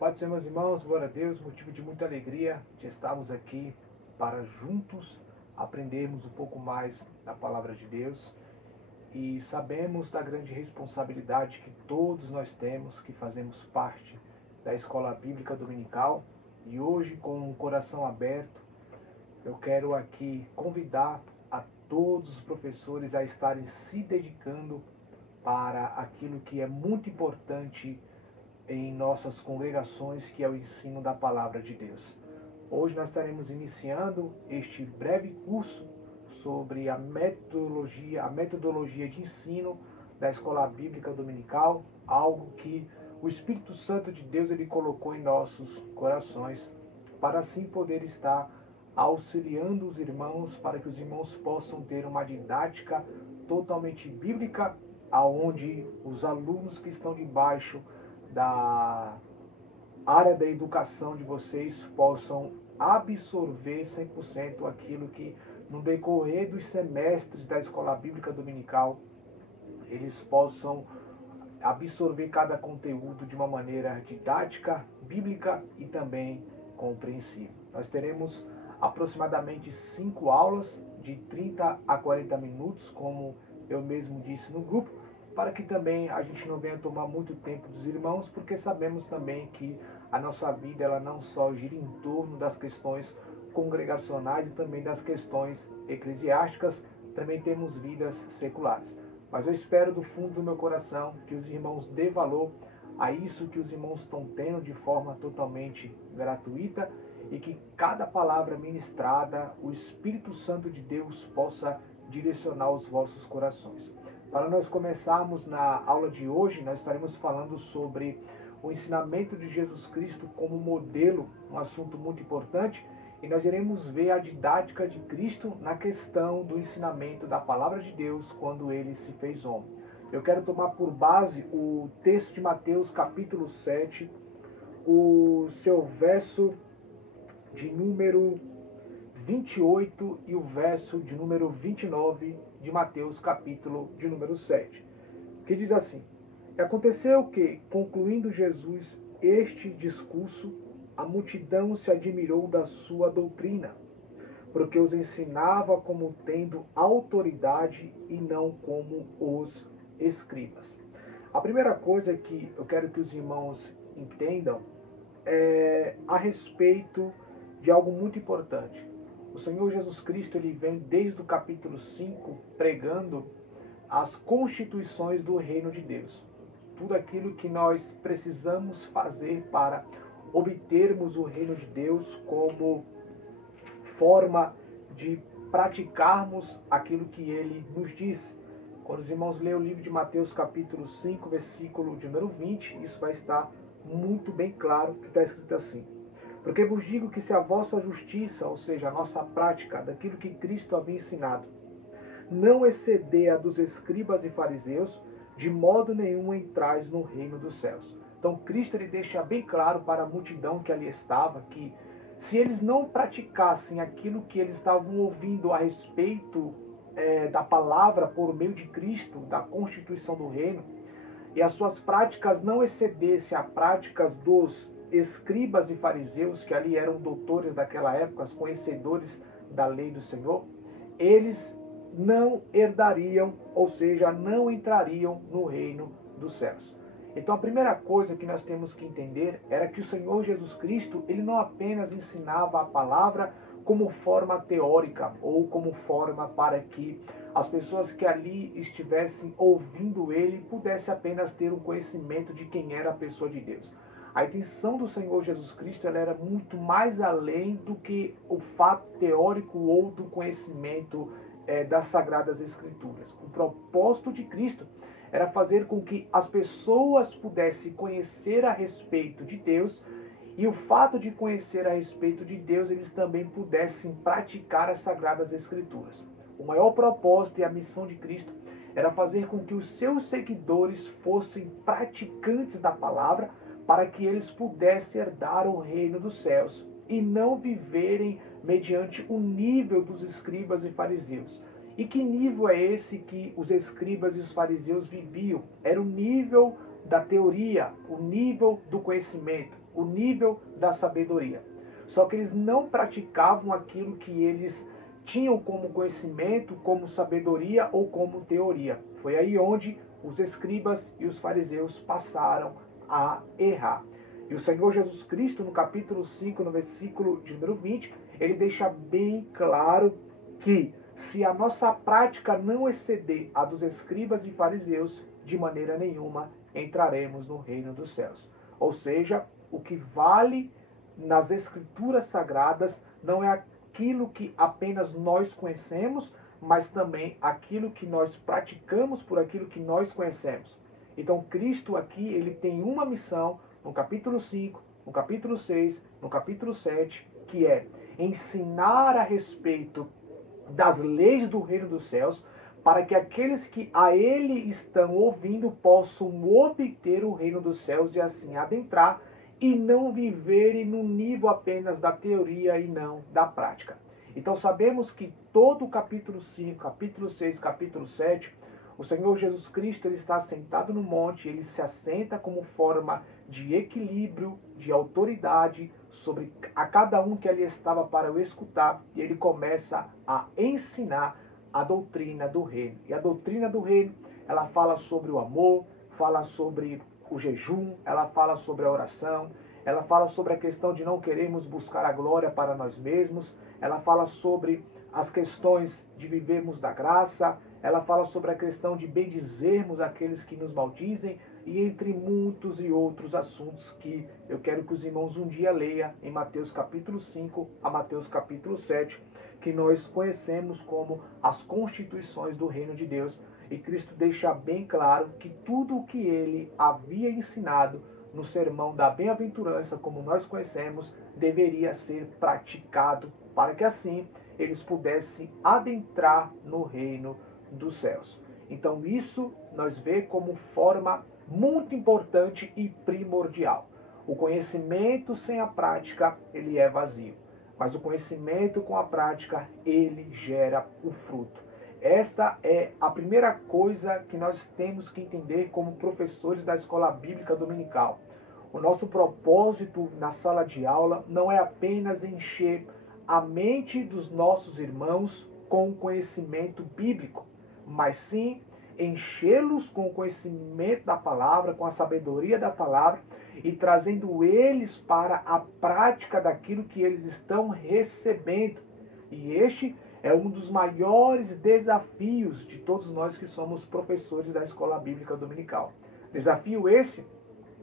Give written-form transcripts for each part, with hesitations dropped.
Pode ser, meus irmãos, glória a Deus, motivo de muita alegria de estarmos aqui para juntos aprendermos um pouco mais da palavra de Deus e sabemos da grande responsabilidade que todos nós temos que fazemos parte da Escola Bíblica Dominical. E hoje, com o coração aberto, eu quero aqui convidar a todos os professores a estarem se dedicando para aquilo que é muito importante em nossas congregações, que é o ensino da palavra de Deus. Hoje nós estaremos iniciando este breve curso sobre a metodologia de ensino da Escola Bíblica Dominical, algo que o Espírito Santo de Deus ele colocou em nossos corações, para assim poder estar auxiliando os irmãos, para que os irmãos possam ter uma didática totalmente bíblica, aonde os alunos que estão debaixo da área da educação de vocês possam absorver 100% aquilo que no decorrer dos semestres da Escola Bíblica Dominical eles possam absorver cada conteúdo de uma maneira didática, bíblica e também compreensível. Nós teremos aproximadamente 5 aulas de 30 a 40 minutos, como eu mesmo disse no grupo, para que também a gente não venha tomar muito tempo dos irmãos, porque sabemos também que a nossa vida ela não só gira em torno das questões congregacionais e também das questões eclesiásticas, também temos vidas seculares. Mas eu espero do fundo do meu coração que os irmãos dê valor a isso que os irmãos estão tendo de forma totalmente gratuita e que cada palavra ministrada, o Espírito Santo de Deus possa direcionar os vossos corações. Para nós começarmos na aula de hoje, nós estaremos falando sobre o ensinamento de Jesus Cristo como modelo, um assunto muito importante, e nós iremos ver a didática de Cristo na questão do ensinamento da palavra de Deus quando ele se fez homem. Eu quero tomar por base o texto de Mateus capítulo 7, o seu verso de número 28 e o verso de número 29 de Mateus capítulo de número 7, que diz assim: E aconteceu que, concluindo Jesus este discurso, a multidão se admirou da sua doutrina, porque os ensinava como tendo autoridade e não como os escribas. A primeira coisa que eu quero que os irmãos entendam é a respeito de algo muito importante. O Senhor Jesus Cristo ele vem desde o capítulo 5 pregando as constituições do reino de Deus. Tudo aquilo que nós precisamos fazer para obtermos o reino de Deus como forma de praticarmos aquilo que ele nos disse. Quando os irmãos lerem o livro de Mateus capítulo 5, versículo de número 20, isso vai estar muito bem claro, que está escrito assim: Porque vos digo que se a vossa justiça, ou seja, a nossa prática daquilo que Cristo havia ensinado, não exceder a dos escribas e fariseus, de modo nenhum entrais no reino dos céus. Então Cristo ele deixa bem claro para a multidão que ali estava que se eles não praticassem aquilo que eles estavam ouvindo a respeito da palavra por meio de Cristo, da constituição do reino, e as suas práticas não excedessem a práticas dos escribas e fariseus, que ali eram doutores daquela época, os conhecedores da lei do Senhor, eles não herdariam, ou seja, não entrariam no reino dos céus. Então a primeira coisa que nós temos que entender era que o Senhor Jesus Cristo, ele não apenas ensinava a palavra como forma teórica ou como forma para que as pessoas que ali estivessem ouvindo ele pudessem apenas ter um conhecimento de quem era a pessoa de Deus. A intenção do Senhor Jesus Cristo ela era muito mais além do que o fato teórico ou do conhecimento das Sagradas Escrituras. O propósito de Cristo era fazer com que as pessoas pudessem conhecer a respeito de Deus e o fato de conhecer a respeito de Deus, eles também pudessem praticar as Sagradas Escrituras. O maior propósito e a missão de Cristo era fazer com que os seus seguidores fossem praticantes da palavra para que eles pudessem herdar o reino dos céus e não viverem mediante o nível dos escribas e fariseus. E que nível é esse que os escribas e os fariseus viviam? Era o nível da teoria, o nível do conhecimento, o nível da sabedoria. Só que eles não praticavam aquilo que eles tinham como conhecimento, como sabedoria ou como teoria. Foi aí onde os escribas e os fariseus passaram a errar. E o Senhor Jesus Cristo, no capítulo 5, no versículo de número 20, ele deixa bem claro que se a nossa prática não exceder a dos escribas e fariseus, de maneira nenhuma entraremos no reino dos céus. Ou seja, o que vale nas escrituras sagradas não é aquilo que apenas nós conhecemos, mas também aquilo que nós praticamos por aquilo que nós conhecemos. Então Cristo aqui, ele tem uma missão no capítulo 5, no capítulo 6, no capítulo 7, que é ensinar a respeito das leis do reino dos céus, para que aqueles que a ele estão ouvindo possam obter o reino dos céus e assim adentrar e não viverem no nível apenas da teoria e não da prática. Então sabemos que todo o capítulo 5, capítulo 6, capítulo 7, o Senhor Jesus Cristo ele está sentado no monte, ele se assenta como forma de equilíbrio, de autoridade sobre a cada um que ali estava para o escutar, e ele começa a ensinar a doutrina do reino. E a doutrina do reino, ela fala sobre o amor, fala sobre o jejum, ela fala sobre a oração, ela fala sobre a questão de não queremos buscar a glória para nós mesmos, ela fala sobre as questões de vivermos da graça, ela fala sobre a questão de bendizermos aqueles que nos maldizem, e entre muitos e outros assuntos que eu quero que os irmãos um dia leiam em Mateus capítulo 5 a Mateus capítulo 7, que nós conhecemos como as constituições do reino de Deus. E Cristo deixa bem claro que tudo o que ele havia ensinado no sermão da bem-aventurança, como nós conhecemos, deveria ser praticado para que assim eles pudessem adentrar no reino dos céus. Então isso nós vê como forma muito importante e primordial. O conhecimento sem a prática, ele é vazio. Mas o conhecimento com a prática, ele gera o fruto. Esta é a primeira coisa que nós temos que entender como professores da escola bíblica dominical. O nosso propósito na sala de aula não é apenas encher a mente dos nossos irmãos com o conhecimento bíblico, mas sim enchê-los com o conhecimento da palavra, com a sabedoria da palavra e trazendo eles para a prática daquilo que eles estão recebendo. E este é um dos maiores desafios de todos nós que somos professores da escola bíblica dominical. Desafio esse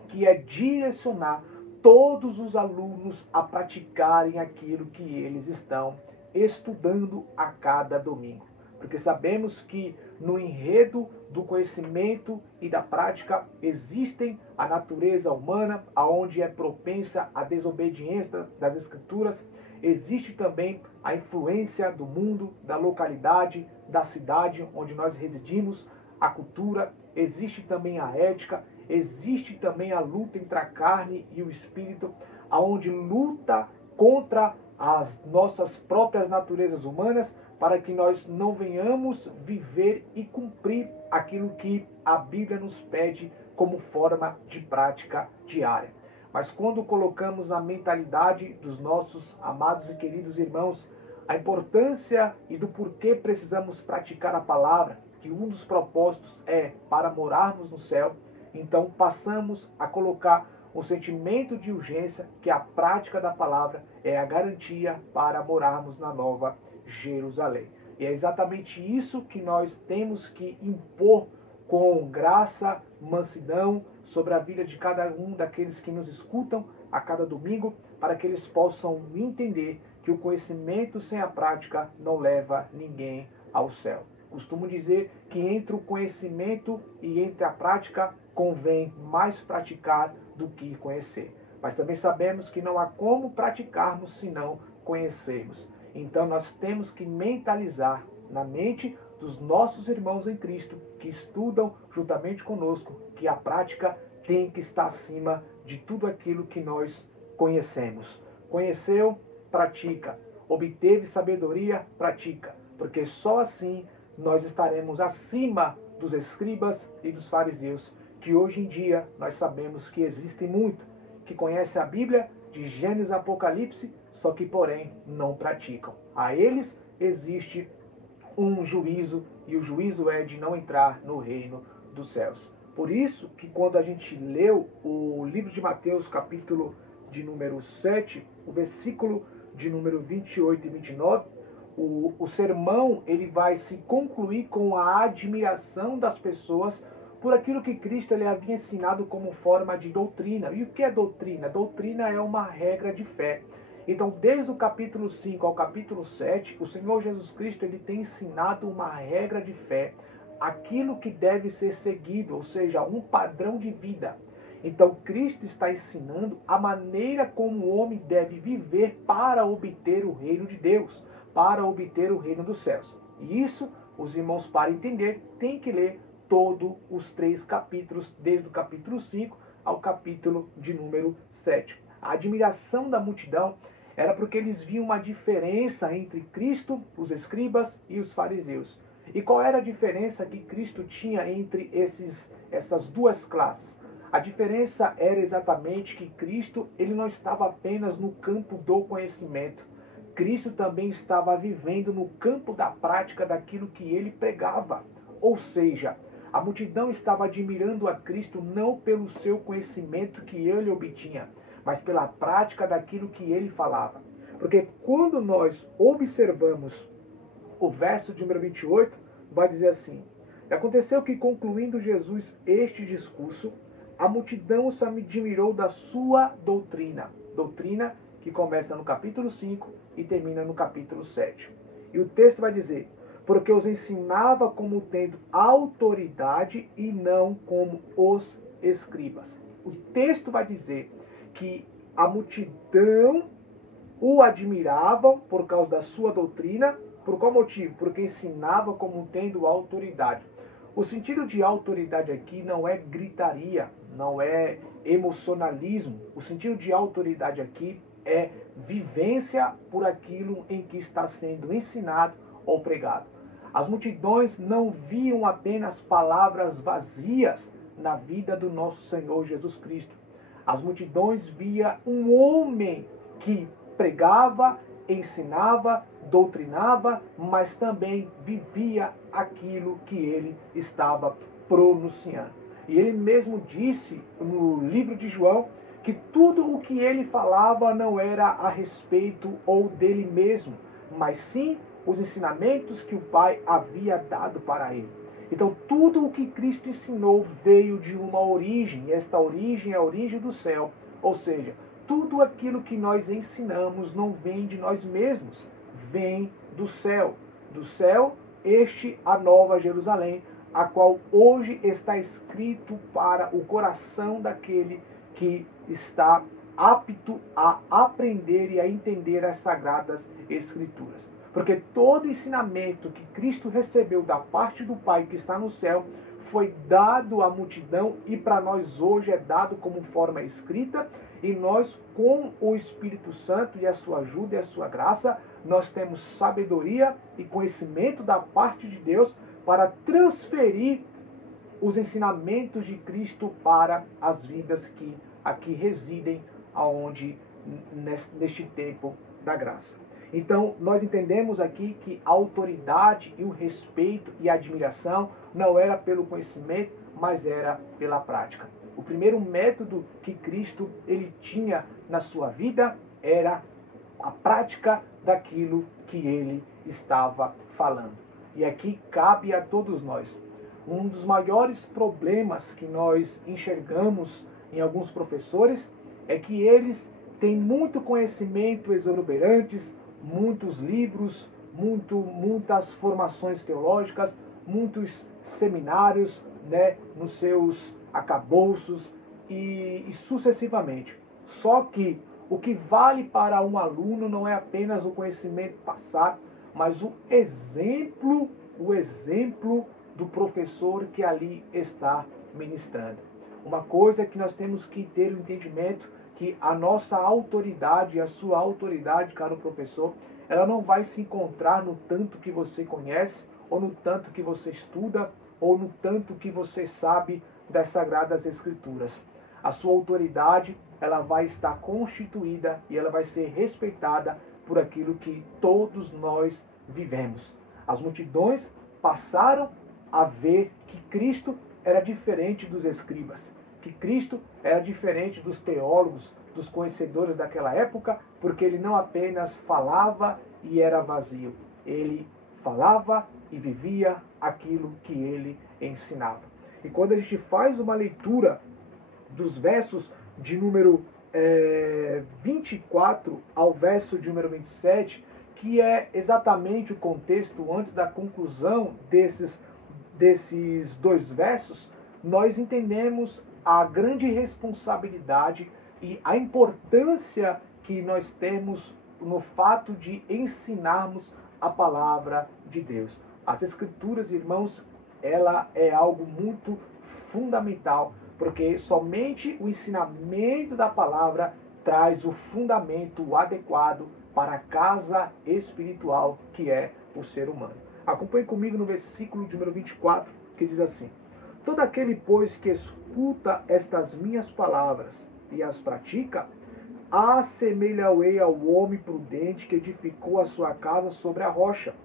que é direcionar todos os alunos a praticarem aquilo que eles estão estudando a cada domingo. Porque sabemos que no enredo do conhecimento e da prática existem a natureza humana, aonde é propensa à desobediência das escrituras, existe também a influência do mundo, da localidade, da cidade onde nós residimos, a cultura, existe também a ética, existe também a luta entre a carne e o espírito, aonde luta contra as nossas próprias naturezas humanas, para que nós não venhamos viver e cumprir aquilo que a Bíblia nos pede como forma de prática diária. Mas quando colocamos na mentalidade dos nossos amados e queridos irmãos a importância e do porquê precisamos praticar a palavra, que um dos propósitos é para morarmos no céu, então passamos a colocar o sentimento de urgência que a prática da palavra é a garantia para morarmos na nova Jerusalém. E é exatamente isso que nós temos que impor com graça, mansidão, sobre a vida de cada um daqueles que nos escutam a cada domingo, para que eles possam entender que o conhecimento sem a prática não leva ninguém ao céu. Costumo dizer que entre o conhecimento e entre a prática convém mais praticar do que conhecer. Mas também sabemos que não há como praticarmos se não conhecermos. Então nós temos que mentalizar na mente dos nossos irmãos em Cristo que estudam juntamente conosco que a prática tem que estar acima de tudo aquilo que nós conhecemos. Conheceu? Pratica. Obteve sabedoria? Pratica. Porque só assim nós estaremos acima dos escribas e dos fariseus, de hoje em dia nós sabemos que existem muito, que conhecem a Bíblia de Gênesis a Apocalipse, só que porém não praticam. A eles existe um juízo, e o juízo é de não entrar no reino dos céus. Por isso que quando a gente leu o livro de Mateus, capítulo de número 7, o versículo de número 28 e 29, o sermão ele vai se concluir com a admiração das pessoas por aquilo que Cristo ele havia ensinado como forma de doutrina. E o que é doutrina? Doutrina é uma regra de fé. Então, desde o capítulo 5 ao capítulo 7, o Senhor Jesus Cristo ele tem ensinado uma regra de fé, aquilo que deve ser seguido, ou seja, um padrão de vida. Então, Cristo está ensinando a maneira como o homem deve viver para obter o reino de Deus, para obter o reino dos céus. E isso, os irmãos, para entender, tem que ler todos os 3 capítulos, desde o capítulo 5 ao capítulo de número 7. A admiração da multidão era porque eles viam uma diferença entre Cristo, os escribas e os fariseus. E qual era a diferença que Cristo tinha entre essas duas classes? A diferença era exatamente que Cristo ele não estava apenas no campo do conhecimento. Cristo também estava vivendo no campo da prática daquilo que ele pregava. Ou seja, a multidão estava admirando a Cristo não pelo seu conhecimento que ele obtinha, mas pela prática daquilo que ele falava. Porque quando nós observamos o verso de número 28, vai dizer assim: aconteceu que, concluindo Jesus este discurso, a multidão se admirou da sua doutrina. Doutrina que começa no capítulo 5 e termina no capítulo 7. E o texto vai dizer: porque os ensinava como tendo autoridade e não como os escribas. O texto vai dizer que a multidão o admiravam por causa da sua doutrina. Por qual motivo? Porque ensinava como tendo autoridade. O sentido de autoridade aqui não é gritaria, não é emocionalismo. O sentido de autoridade aqui é vivência por aquilo em que está sendo ensinado ou pregado. As multidões não viam apenas palavras vazias na vida do nosso Senhor Jesus Cristo. As multidões via um homem que pregava, ensinava, doutrinava, mas também vivia aquilo que ele estava pronunciando. E ele mesmo disse no livro de João que tudo o que ele falava não era a respeito ou dele mesmo, mas sim os ensinamentos que o Pai havia dado para ele. Então, tudo o que Cristo ensinou veio de uma origem, e esta origem é a origem do céu. Ou seja, tudo aquilo que nós ensinamos não vem de nós mesmos, vem do céu. Do céu, a nova Jerusalém, a qual hoje está escrito para o coração daquele que está apto a aprender e a entender as sagradas Escrituras. Porque todo ensinamento que Cristo recebeu da parte do Pai que está no céu foi dado à multidão e para nós hoje é dado como forma escrita, e nós, com o Espírito Santo e a sua ajuda e a sua graça, nós temos sabedoria e conhecimento da parte de Deus para transferir os ensinamentos de Cristo para as vidas que aqui residem aonde neste tempo da graça. Então, nós entendemos aqui que a autoridade e o respeito e a admiração não era pelo conhecimento, mas era pela prática. O primeiro método que Cristo ele tinha na sua vida era a prática daquilo que ele estava falando. E aqui cabe a todos nós. Um dos maiores problemas que nós enxergamos em alguns professores é que eles têm muito conhecimento exuberantes, muitos livros, muitas formações teológicas, muitos seminários, nos seus acabouços e sucessivamente. Só que o que vale para um aluno não é apenas o conhecimento passado, mas o exemplo do professor que ali está ministrando. Uma coisa que nós temos que ter o entendimento que a nossa autoridade, a sua autoridade, caro professor, ela não vai se encontrar no tanto que você conhece, ou no tanto que você estuda, ou no tanto que você sabe das Sagradas Escrituras. A sua autoridade, ela vai estar constituída e ela vai ser respeitada por aquilo que todos nós vivemos. As multidões passaram a ver que Cristo era diferente dos escribas, que Cristo era diferente dos teólogos, dos conhecedores daquela época, porque ele não apenas falava e era vazio, ele falava e vivia aquilo que ele ensinava. E quando a gente faz uma leitura dos versos de número 24 ao verso de número 27, que é exatamente o contexto antes da conclusão desses dois versos, nós entendemos a grande responsabilidade e a importância que nós temos no fato de ensinarmos a palavra de Deus. As Escrituras, irmãos, ela é algo muito fundamental, porque somente o ensinamento da palavra traz o fundamento adequado para a casa espiritual que é o ser humano. Acompanhe comigo no versículo de número 24, que diz assim: todo aquele, pois, que escuta estas minhas palavras e as pratica, assemelha-o-ei ao homem prudente que edificou a sua casa sobre a rocha.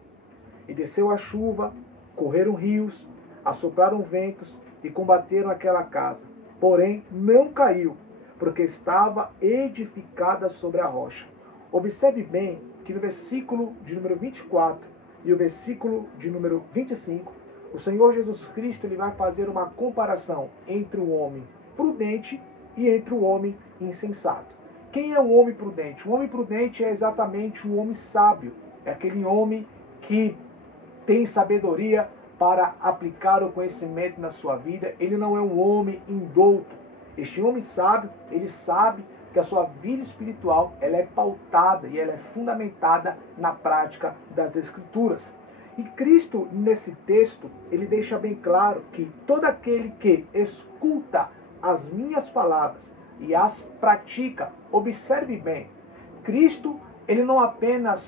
E desceu a chuva, correram rios, assopraram ventos e combateram aquela casa. Porém, não caiu, porque estava edificada sobre a rocha. Observe bem que no versículo de número 24 e o versículo de número 25, o Senhor Jesus Cristo ele vai fazer uma comparação entre o homem prudente e entre o homem insensato. Quem é o homem prudente? O homem prudente é exatamente o homem sábio. É aquele homem que tem sabedoria para aplicar o conhecimento na sua vida. Ele não é um homem indouto. Este homem sábio, ele sabe que a sua vida espiritual ela é pautada e ela é fundamentada na prática das Escrituras. E Cristo, nesse texto, ele deixa bem claro que todo aquele que escuta as minhas palavras e as pratica, observe bem, Cristo, ele não apenas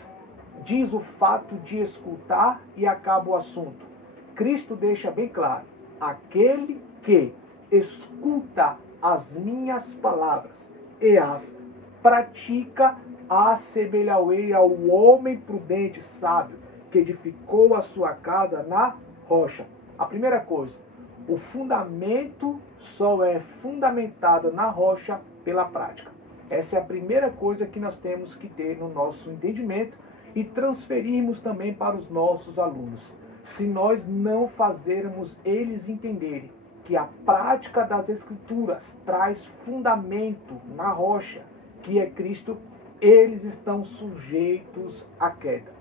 diz o fato de escutar e acaba o assunto. Cristo deixa bem claro, aquele que escuta as minhas palavras e as pratica, assemelha-o-ei ao homem prudente, sábio, que edificou a sua casa na rocha. A primeira coisa, o fundamento só é fundamentado na rocha pela prática. Essa é a primeira coisa que nós temos que ter no nosso entendimento e transferirmos também para os nossos alunos. Se nós não fazermos eles entenderem que a prática das Escrituras traz fundamento na rocha, que é Cristo, eles estão sujeitos à queda.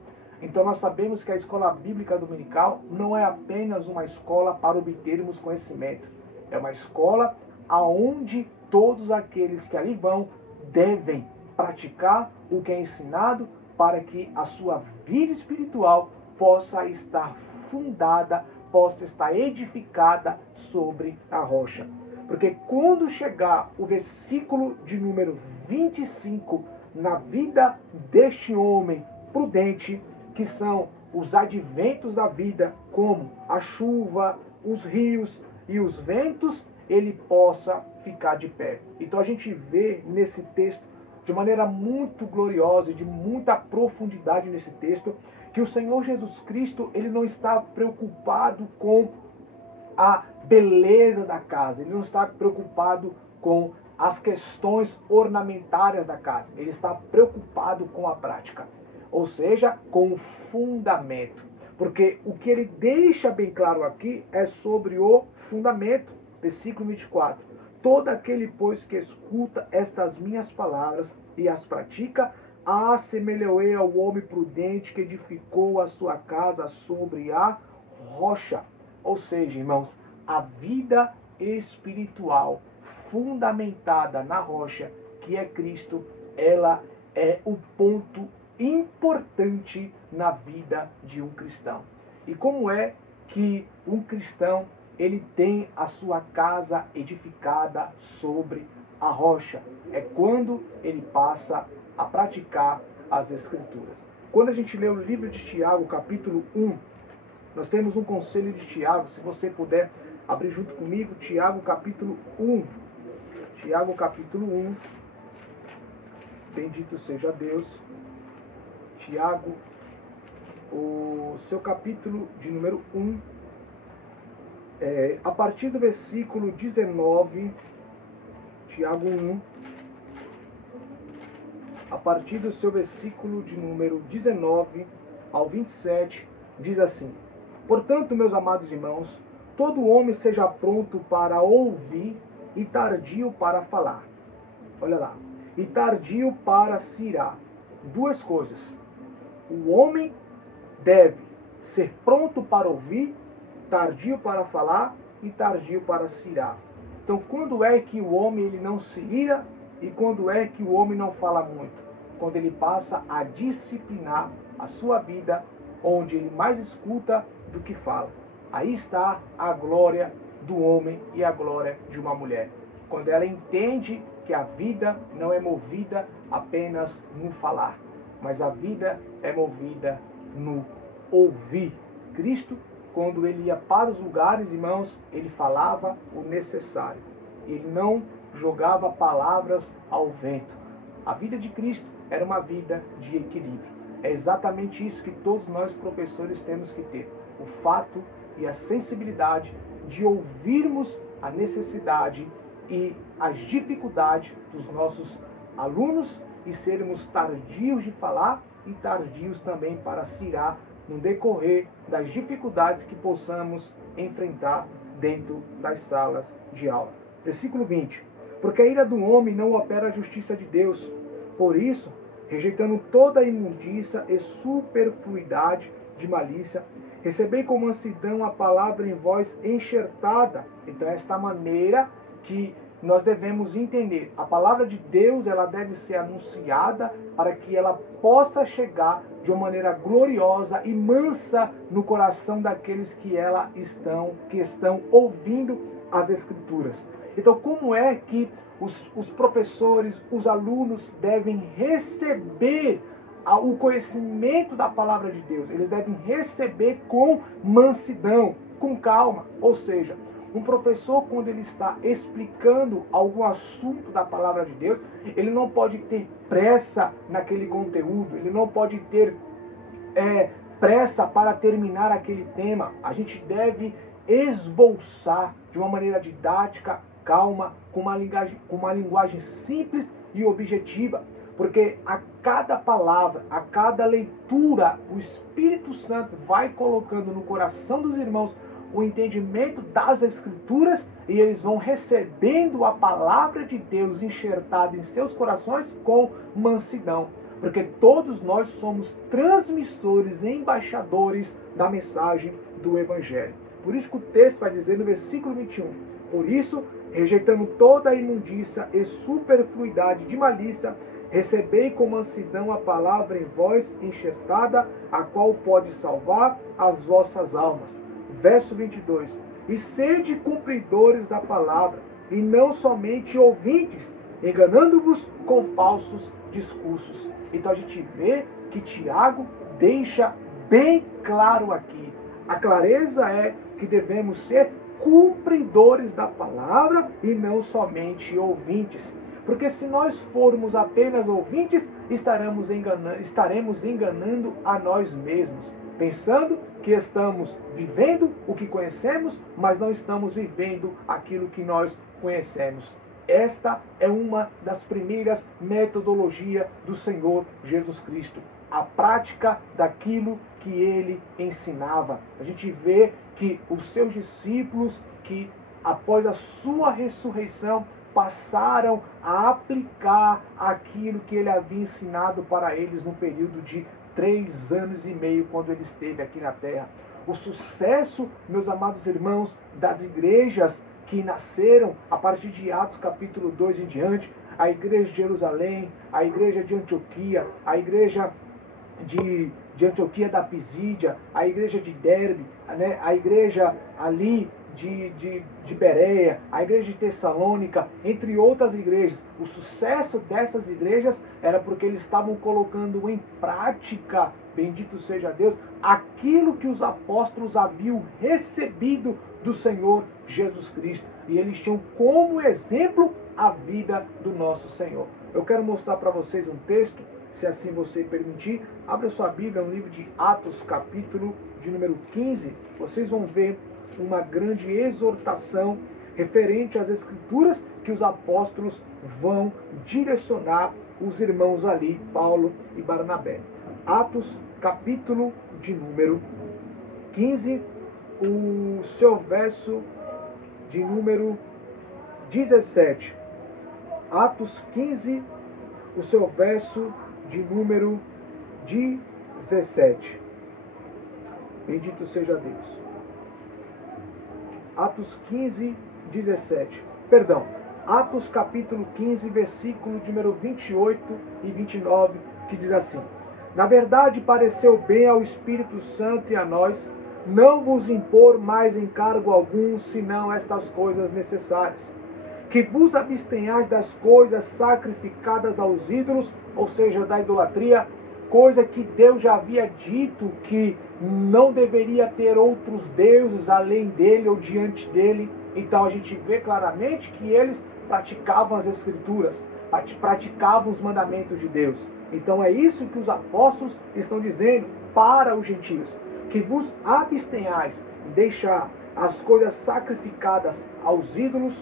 Então nós sabemos que a escola bíblica dominical não é apenas uma escola para obtermos conhecimento. É uma escola aonde todos aqueles que ali vão devem praticar o que é ensinado para que a sua vida espiritual possa estar fundada, possa estar edificada sobre a rocha. Porque quando chegar o versículo de número 25 na vida deste homem prudente, que são os adventos da vida, como a chuva, os rios e os ventos, ele possa ficar de pé. Então a gente vê nesse texto, de maneira muito gloriosa e de muita profundidade nesse texto, que o Senhor Jesus Cristo ele não está preocupado com a beleza da casa, ele não está preocupado com as questões ornamentárias da casa, ele está preocupado com a prática, ou seja, com o fundamento. Porque o que ele deixa bem claro aqui é sobre o fundamento. Versículo 24. Todo aquele, pois, que escuta estas minhas palavras e as pratica, assemelha-o-ei ao homem prudente que edificou a sua casa sobre a rocha. Ou seja, irmãos, a vida espiritual fundamentada na rocha, que é Cristo, ela é o ponto importante na vida de um cristão. E como é que um cristão ele tem a sua casa edificada sobre a rocha? É quando ele passa a praticar as Escrituras. Quando a gente lê o livro de Tiago, capítulo 1, nós temos um conselho de Tiago, se você puder abrir junto comigo Tiago capítulo 1. Tiago capítulo 1. Bendito seja Deus. Tiago, o seu capítulo de número 1, a partir do versículo 19, Tiago 1, a partir do seu versículo de número 19 ao 27, diz assim: Portanto, meus amados irmãos, todo homem seja pronto para ouvir e tardio para falar. Olha lá. E tardio para se irar. Duas coisas. O homem deve ser pronto para ouvir, tardio para falar e tardio para se irar. Então, quando é que o homem ele não se ira e quando é que o homem não fala muito? Quando ele passa a disciplinar a sua vida, onde ele mais escuta do que fala. Aí está a glória do homem e a glória de uma mulher. Quando ela entende que a vida não é movida apenas no falar, mas a vida é movida no ouvir. Cristo, quando ele ia para os lugares, irmãos, ele falava o necessário. Ele não jogava palavras ao vento. A vida de Cristo era uma vida de equilíbrio. É exatamente isso que todos nós professores temos que ter. O fato e a sensibilidade de ouvirmos a necessidade e as dificuldades dos nossos alunos e sermos tardios de falar e tardios também para se irar no decorrer das dificuldades que possamos enfrentar dentro das salas de aula. Versículo 20. Porque a ira do homem não opera a justiça de Deus. Por isso, rejeitando toda a imundícia e superfluidade de malícia, recebei com mansidão a palavra em vós enxertada. Então, esta maneira que nós devemos entender. A palavra de Deus, ela deve ser anunciada para que ela possa chegar de uma maneira gloriosa e mansa no coração daqueles que estão ouvindo as Escrituras. Então, como é que os professores, os alunos devem receber o conhecimento da palavra de Deus? Eles devem receber com mansidão, com calma. Ou seja, um professor, quando ele está explicando algum assunto da palavra de Deus, ele não pode ter pressa naquele conteúdo, ele não pode ter pressa para terminar aquele tema. A gente deve esboçar de uma maneira didática, calma, com uma linguagem simples e objetiva, porque a cada palavra, a cada leitura, o Espírito Santo vai colocando no coração dos irmãos o entendimento das Escrituras e eles vão recebendo a palavra de Deus enxertada em seus corações com mansidão. Porque todos nós somos transmissores e embaixadores da mensagem do Evangelho. Por isso que o texto vai dizer no versículo 21, por isso, rejeitando toda a imundícia e superfluidade de malícia, recebei com mansidão a palavra em vós enxertada, a qual pode salvar as vossas almas. Verso 22, e sede cumpridores da palavra, e não somente ouvintes, enganando-vos com falsos discursos. Então a gente vê que Tiago deixa bem claro aqui. A clareza é que devemos ser cumpridores da palavra e não somente ouvintes. Porque se nós formos apenas ouvintes, estaremos enganando a nós mesmos, pensando que estamos vivendo o que conhecemos, mas não estamos vivendo aquilo que nós conhecemos. Esta é uma das primeiras metodologias do Senhor Jesus Cristo. A prática daquilo que ele ensinava. A gente vê que os seus discípulos, que após a sua ressurreição, passaram a aplicar aquilo que ele havia ensinado para eles no período de 3 anos e meio, quando ele esteve aqui na terra. O sucesso, meus amados irmãos, das igrejas que nasceram a partir de Atos capítulo 2 em diante, a igreja de Jerusalém, a igreja de Antioquia, a igreja de Antioquia da Pisídia, a igreja de Derbe, né, a igreja ali de Bereia, a igreja de Tessalônica, entre outras igrejas. O sucesso dessas igrejas era porque eles estavam colocando em prática, bendito seja Deus, aquilo que os apóstolos haviam recebido do Senhor Jesus Cristo. E eles tinham como exemplo a vida do nosso Senhor. Eu quero mostrar para vocês um texto, se assim você permitir. Abra sua Bíblia no livro de Atos, capítulo de número 15. Vocês vão ver uma grande exortação referente às Escrituras que os apóstolos vão direcionar os irmãos ali, Paulo e Barnabé. Atos, capítulo de número 15, o seu verso de número 17. Atos 15, o seu verso de número 17. Bendito seja Deus. Atos 15, 17. Perdão. Atos capítulo 15, versículo de número 28 e 29, que diz assim: Na verdade pareceu bem ao Espírito Santo e a nós não vos impor mais encargo algum, senão estas coisas necessárias. Que vos abstenhais das coisas sacrificadas aos ídolos, ou seja, da idolatria, coisa que Deus já havia dito que não deveria ter outros deuses além dele ou diante dele. Então a gente vê claramente que eles praticavam as Escrituras, praticavam os mandamentos de Deus. Então é isso que os apóstolos estão dizendo para os gentios, que vos abstenhais de deixar as coisas sacrificadas aos ídolos,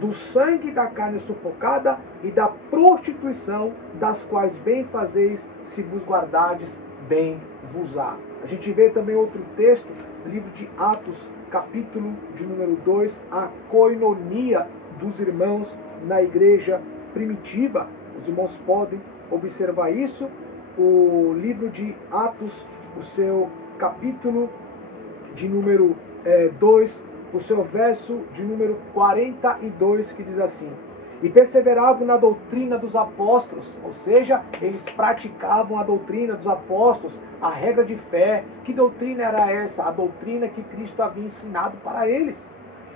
do sangue da carne sufocada e da prostituição, das quais bem fazeis se vos guardardes, bem vos há. A gente vê também outro texto, livro de Atos, capítulo de número 2, a coinonia dos irmãos na igreja primitiva. Os irmãos podem observar isso. O livro de Atos, o seu capítulo de número 2, o seu verso de número 42, que diz assim: E perseveravam na doutrina dos apóstolos, ou seja, eles praticavam a doutrina dos apóstolos, a regra de fé. Que doutrina era essa? A doutrina que Cristo havia ensinado para eles.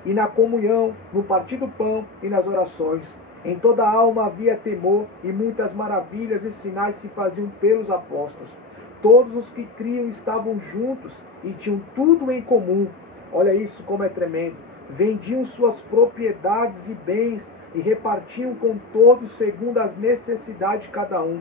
E na comunhão, no partir do pão e nas orações. Em toda a alma havia temor, e muitas maravilhas e sinais se faziam pelos apóstolos. Todos os que criam estavam juntos e tinham tudo em comum. Olha isso como é tremendo. Vendiam suas propriedades e bens e repartiam com todos segundo as necessidades de cada um,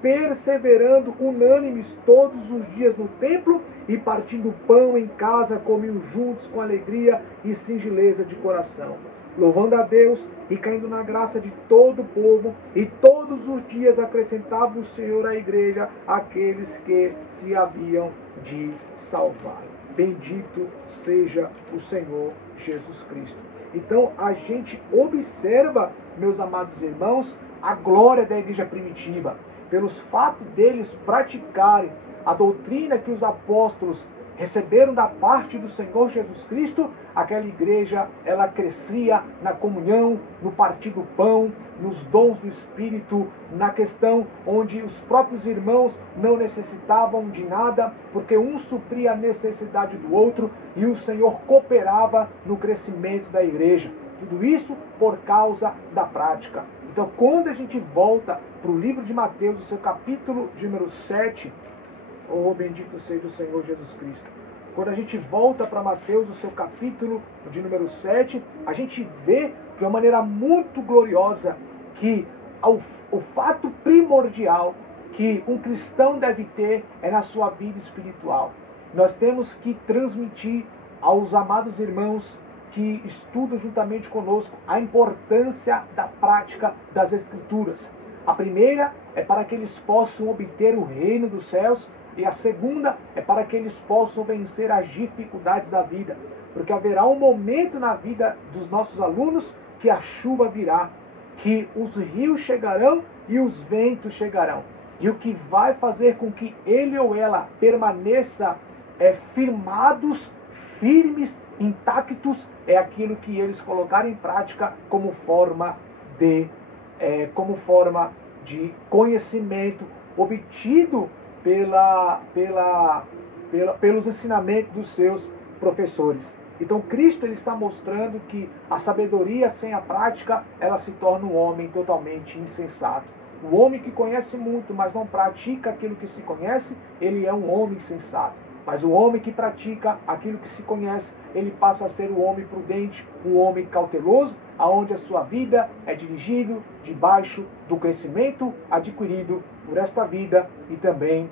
perseverando unânimes todos os dias no templo e partindo pão em casa, comiam juntos com alegria e singeleza de coração, louvando a Deus e caindo na graça de todo o povo, e todos os dias acrescentava o Senhor à igreja aqueles que se haviam de salvar. Bendito seja o Senhor Jesus Cristo. Então a gente observa, meus amados irmãos, a glória da igreja primitiva, pelos fatos deles praticarem a doutrina que os apóstolos receberam da parte do Senhor Jesus Cristo. Aquela igreja, ela crescia na comunhão, no partir do pão, nos dons do Espírito, na questão onde os próprios irmãos não necessitavam de nada, porque um supria a necessidade do outro e o Senhor cooperava no crescimento da igreja. Tudo isso por causa da prática. Então, quando a gente volta para o livro de Mateus, o seu capítulo de número 7, oh, bendito seja o Senhor Jesus Cristo. Quando a gente volta para Mateus, o seu capítulo de número 7, a gente vê de uma maneira muito gloriosa que o fato primordial que um cristão deve ter é na sua vida espiritual. Nós temos que transmitir aos amados irmãos que estudam juntamente conosco a importância da prática das Escrituras. A primeira é para que eles possam obter o reino dos céus, e a segunda é para que eles possam vencer as dificuldades da vida. Porque haverá um momento na vida dos nossos alunos que a chuva virá, que os rios chegarão e os ventos chegarão. E o que vai fazer com que ele ou ela permaneça firmados, firmes, intactos, é aquilo que eles colocarem em prática como forma de conhecimento obtido pelos ensinamentos dos seus professores. Então Cristo ele está mostrando que a sabedoria sem a prática, ela se torna um homem totalmente insensato. O homem que conhece muito, mas não pratica aquilo que se conhece, ele é um homem insensato. Mas o homem que pratica aquilo que se conhece, ele passa a ser o homem prudente, o homem cauteloso, aonde a sua vida é dirigido debaixo do conhecimento adquirido por esta vida e também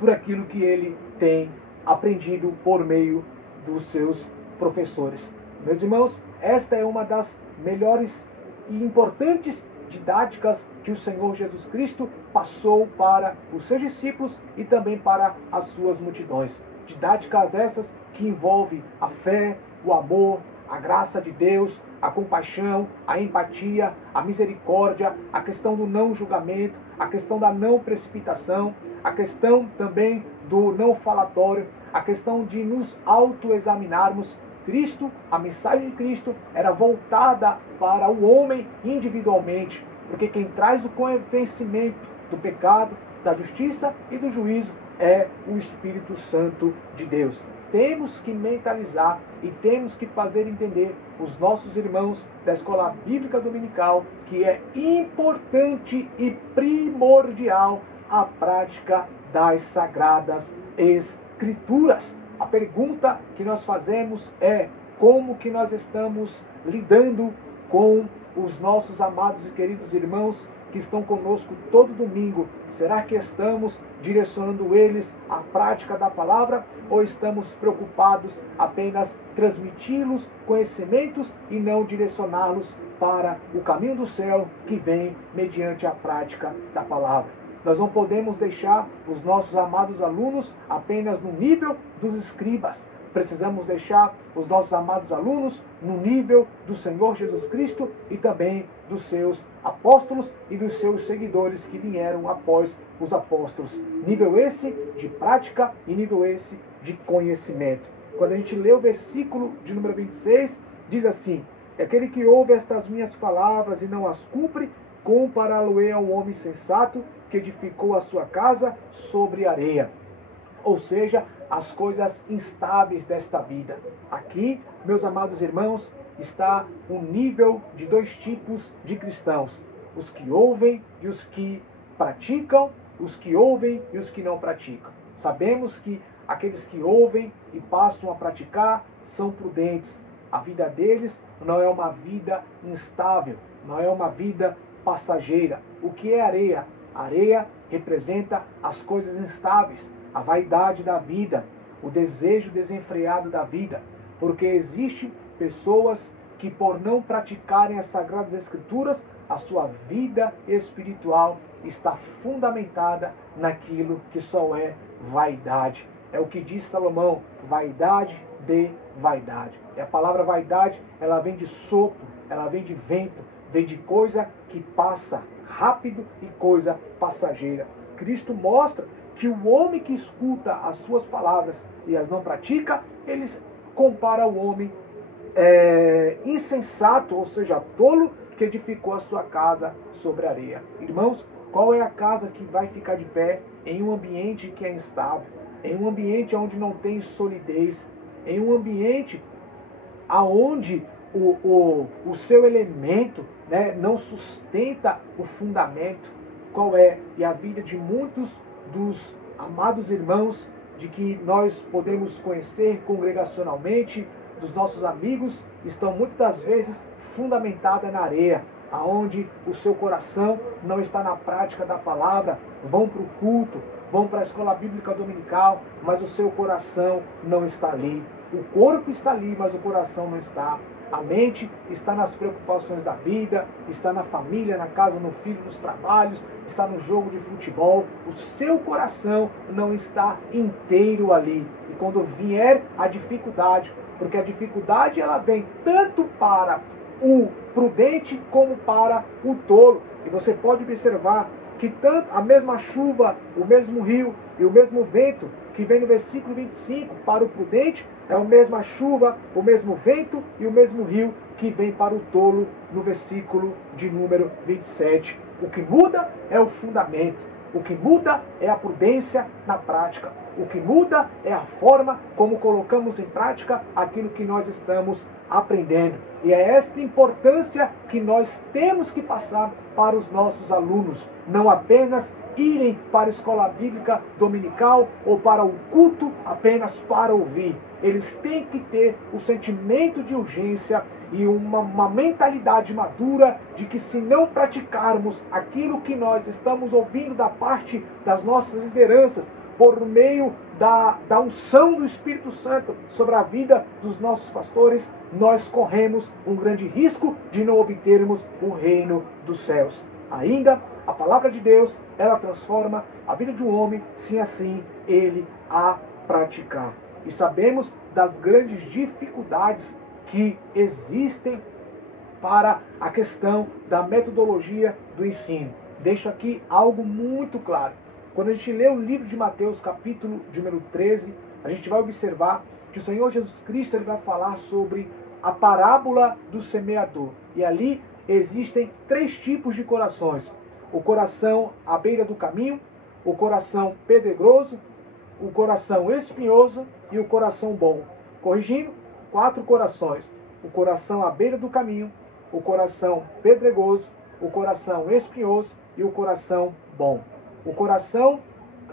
por aquilo que ele tem aprendido por meio dos seus professores. Meus irmãos, esta é uma das melhores e importantes didáticas que o Senhor Jesus Cristo passou para os seus discípulos e também para as suas multidões. Didáticas essas que envolvem a fé, o amor, a graça de Deus, a compaixão, a empatia, a misericórdia, a questão do não julgamento, a questão da não precipitação, a questão também do não falatório, a questão de nos autoexaminarmos. Cristo, a mensagem de Cristo era voltada para o homem individualmente, porque quem traz o convencimento do pecado, da justiça e do juízo é o Espírito Santo de Deus. Temos que mentalizar e temos que fazer entender os nossos irmãos da Escola Bíblica Dominical que é importante e primordial a prática das Sagradas Escrituras. A pergunta que nós fazemos é: como que nós estamos lidando com os nossos amados e queridos irmãos que estão conosco todo domingo? Será que estamos direcionando eles à prática da palavra ou estamos preocupados apenas transmiti-los conhecimentos e não direcioná-los para o caminho do céu que vem mediante a prática da palavra? Nós não podemos deixar os nossos amados alunos apenas no nível dos escribas. Precisamos deixar os nossos amados alunos no nível do Senhor Jesus Cristo e também dos seus apóstolos e dos seus seguidores que vieram após os apóstolos. Nível esse de prática e nível esse de conhecimento. Quando a gente lê o versículo de número 26, diz assim: aquele que ouve estas minhas palavras e não as cumpre, compará-lo-ei a um homem sensato que edificou a sua casa sobre areia. Ou seja, as coisas instáveis desta vida. Aqui, meus amados irmãos, está o nível de dois tipos de cristãos: os que ouvem e os que praticam, os que ouvem e os que não praticam. Sabemos que aqueles que ouvem e passam a praticar são prudentes. A vida deles não é uma vida instável, não é uma vida passageira. O que é areia? Areia representa as coisas instáveis, a vaidade da vida, o desejo desenfreado da vida, porque existem pessoas que, por não praticarem as Sagradas Escrituras, a sua vida espiritual está fundamentada naquilo que só é vaidade. É o que diz Salomão: vaidade de vaidade. E a palavra vaidade, ela vem de sopro, ela vem de vento, vem de coisa que passa rápido e coisa passageira. Cristo mostra que o homem que escuta as suas palavras e as não pratica, ele compara o homem insensato, ou seja, tolo, que edificou a sua casa sobre areia. Irmãos, qual é a casa que vai ficar de pé em um ambiente que é instável, em um ambiente onde não tem solidez, em um ambiente aonde o seu elemento, né, não sustenta o fundamento? Qual é? E a vida de muitos dos amados irmãos de que nós podemos conhecer congregacionalmente, dos nossos amigos, estão muitas das vezes fundamentada na areia, aonde o seu coração não está na prática da palavra. Vão para o culto, vão para a escola bíblica dominical, mas o seu coração não está ali. O corpo está ali, mas o coração não está. A mente está nas preocupações da vida, está na família, na casa, no filho, nos trabalhos, está no jogo de futebol. O seu coração não está inteiro ali. E quando vier a dificuldade, porque a dificuldade ela vem tanto para o prudente como para o tolo. E você pode observar que tanto a mesma chuva, o mesmo rio e o mesmo vento que vem no versículo 25 para o prudente é a mesma chuva, o mesmo vento e o mesmo rio que vem para o tolo no versículo de número 27. O que muda é o fundamento. O que muda é a prudência na prática. O que muda é a forma como colocamos em prática aquilo que nós estamos aprendendo. E é esta importância que nós temos que passar para os nossos alunos. Não apenas irem para a escola bíblica dominical ou para o culto apenas para ouvir. Eles têm que ter o sentimento de urgência e uma mentalidade madura de que, se não praticarmos aquilo que nós estamos ouvindo da parte das nossas lideranças, por meio da unção do Espírito Santo sobre a vida dos nossos pastores, nós corremos um grande risco de não obtermos o reino dos céus. Ainda, a palavra de Deus, ela transforma a vida de um homem, se assim ele a praticar. E sabemos das grandes dificuldades que existem para a questão da metodologia do ensino. Deixo aqui algo muito claro. Quando a gente lê o livro de Mateus, capítulo de número 13, a gente vai observar que o Senhor Jesus Cristo ele vai falar sobre a parábola do semeador. E ali existem 3 tipos de corações: o coração à beira do caminho, o coração pedregoso, o coração espinhoso e o coração bom. Corrigindo, 4 corações: o coração à beira do caminho, o coração pedregoso, o coração espinhoso e o coração bom. O coração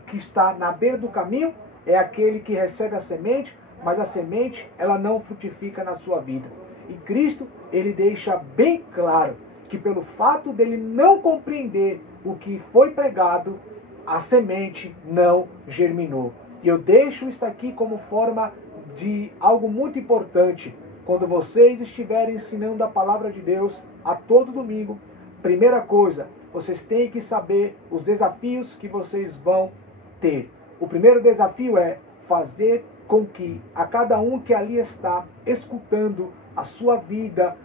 que está na beira do caminho é aquele que recebe a semente, mas a semente ela não frutifica na sua vida. E Cristo ele deixa bem claro que, pelo fato dele não compreender o que foi pregado, a semente não germinou. E eu deixo isso aqui como forma de algo muito importante. Quando vocês estiverem ensinando a palavra de Deus a todo domingo, primeira coisa, vocês têm que saber os desafios que vocês vão ter. O primeiro desafio é fazer com que a cada um que ali está escutando a sua vida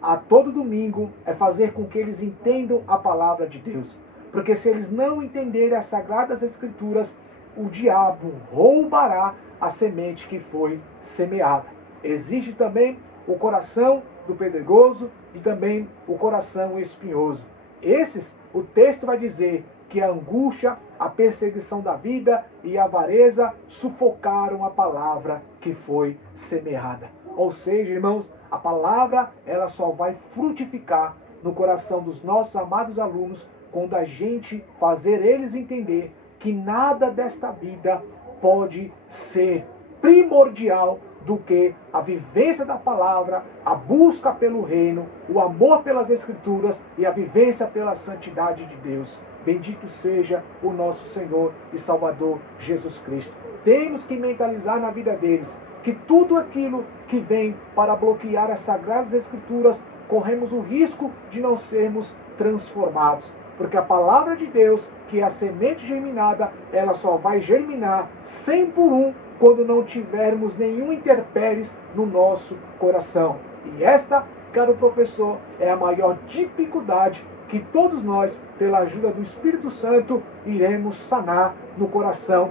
a todo domingo, é fazer com que eles entendam a palavra de Deus. Porque se eles não entenderem as Sagradas Escrituras, o diabo roubará a semente que foi semeada. Existe também o coração do pedregoso e também o coração espinhoso. Esses, o texto vai dizer que a angústia, a perseguição da vida e a avareza sufocaram a palavra que foi semeada. Ou seja, irmãos, a palavra ela só vai frutificar no coração dos nossos amados alunos quando a gente fazer eles entender que nada desta vida pode ser primordial do que a vivência da palavra, a busca pelo reino, o amor pelas Escrituras e a vivência pela santidade de Deus. Bendito seja o nosso Senhor e Salvador Jesus Cristo. Temos que mentalizar na vida deles que tudo aquilo que vem para bloquear as Sagradas Escrituras, corremos o risco de não sermos transformados. Porque a palavra de Deus, que é a semente germinada, ela só vai germinar 100 por 1 quando não tivermos nenhum intempéries no nosso coração. E esta, caro professor, é a maior dificuldade que todos nós, pela ajuda do Espírito Santo, iremos sanar no coração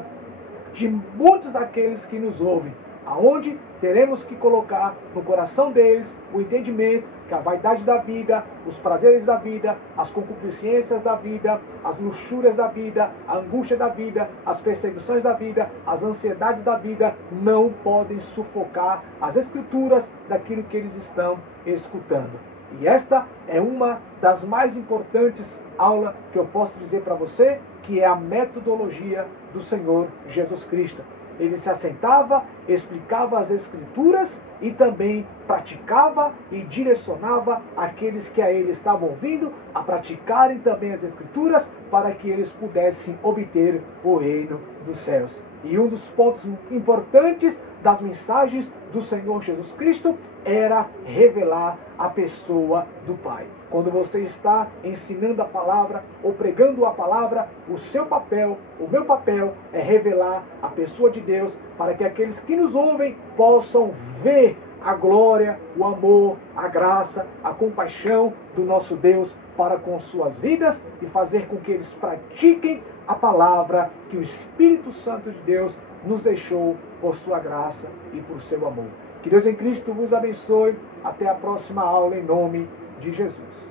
de muitos daqueles que nos ouvem, aonde teremos que colocar no coração deles o entendimento que a vaidade da vida, os prazeres da vida, as concupiscências da vida, as luxúrias da vida, a angústia da vida, as perseguições da vida, as ansiedades da vida não podem sufocar as Escrituras daquilo que eles estão escutando. E esta é uma das mais importantes aulas que eu posso dizer para você, que é a metodologia do Senhor Jesus Cristo. Ele se assentava, explicava as Escrituras e também praticava e direcionava aqueles que a ele estavam ouvindo a praticarem também as Escrituras para que eles pudessem obter o reino dos céus. E um dos pontos importantes das mensagens do Senhor Jesus Cristo era revelar a pessoa do Pai. Quando você está ensinando a palavra ou pregando a palavra, o seu papel, o meu papel é revelar a pessoa de Deus para que aqueles que nos ouvem possam ver a glória, o amor, a graça, a compaixão do nosso Deus para com suas vidas e fazer com que eles pratiquem a palavra que o Espírito Santo de Deus nos deixou por sua graça e por seu amor. Que Deus em Cristo vos abençoe. Até a próxima aula em nome de Jesus.